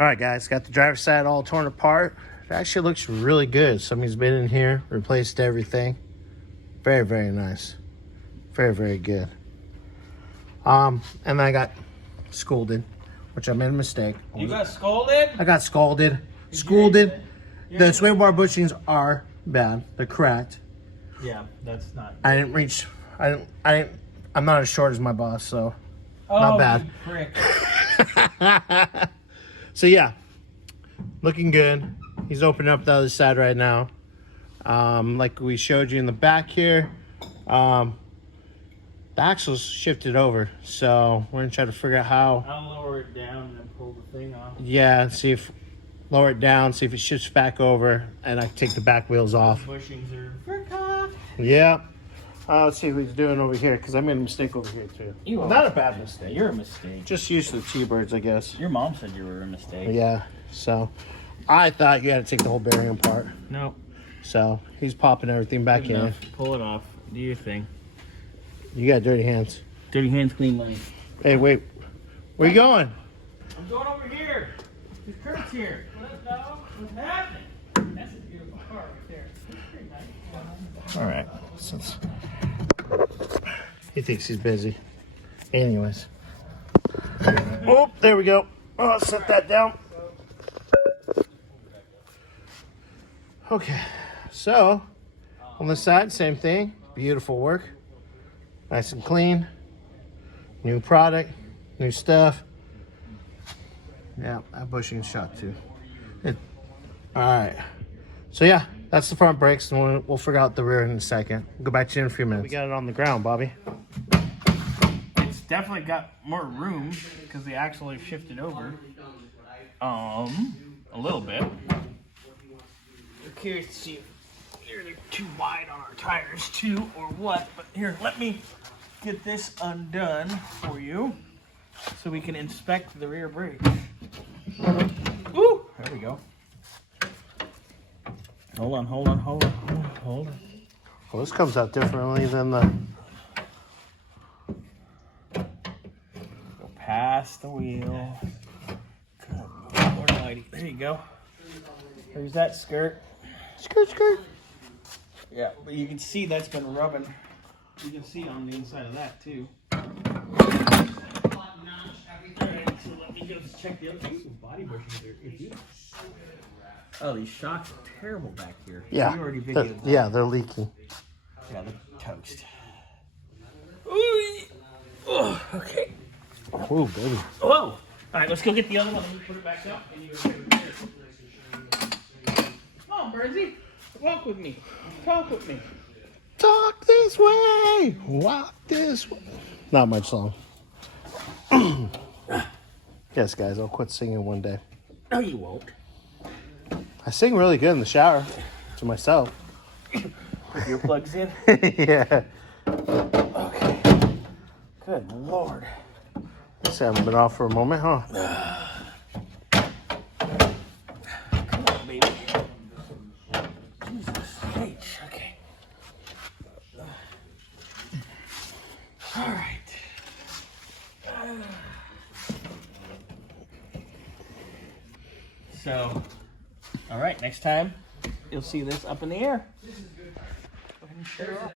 All right, guys, got the driver's side all torn apart. It actually looks really good. Somebody's been in here, replaced everything. Very, very nice. Very, very good. And then I got scolded, which I made a mistake. You got scolded? I got scolded. Scolded. The sway bar bushings are bad. They're cracked. Yeah, that's not. I didn't reach. I'm not as short as my boss, so Oh, not bad. You prick. So yeah, looking good. He's opening up the other side right now. Like we showed you in the back here, the axle's shifted over. So we're gonna try to figure out how. I'll lower it down and then pull the thing off. Yeah, see if lower it down, see if it shifts back over, and I can take the back wheels off. The bushings are frick. Yeah. Let's see what he's doing over here, because I made a mistake over here too. Not a bad mistake. You're a mistake. Just used to the T-birds, I guess. Your mom said you were a mistake. Yeah. So I thought you had to take the whole bearing apart. No. So he's popping everything back in. Pull it off. Do your thing. You got dirty hands. Dirty hands, clean money. Hey, wait. Where you going? I'm going over here. His Kurt's here. What up, dog? What's happening? That's a beautiful car right there. Pretty nice. All right. He thinks he's busy. Anyways. Oh, there we go. Oh, I'll set that down. Okay. So, on the side, same thing. Beautiful work. Nice and clean. New product. New stuff. Yeah, that bushing's shot too. All right. So yeah, that's the front brakes, and we'll figure out the rear in a second. We'll go back to you in a few minutes. We got it on the ground, Bobby. It's definitely got more room because the axle is shifted over. A little bit. I'm curious to see if they're too wide on our tires too, or what. But here, let me get this undone for you, so we can inspect the rear brake. Ooh, there we go. Hold on. Well, this comes out differently than the... Go past the wheel. Good Lord Almighty. There you go. There's that skirt. Skirt. Yeah, but you can see that's been rubbing. You can see on the inside of that too. Alright, so let me go check the other things. Some body bushings there. Oh, these shocks are terrible back here. Yeah. You already videoed that. Yeah, they're leaking. Yeah, they're toast. Ooh. Oh, okay. Oh, baby. Whoa. All right, let's go get the other one. Let me put it back up. And you go get it. Come on, Bernsey. Walk with me. Talk with me. Talk this way. Walk this way. Not much long. Yes, guys, I'll quit singing one day. No, you won't. I sing really good in the shower to myself. With your plugs in? Yeah. Okay. Good Lord. Guess I haven't been off for a moment, huh? Come on, baby. Jesus H. Okay. All right. So, all right, next time you'll see this up in the air. Go ahead and shut it off.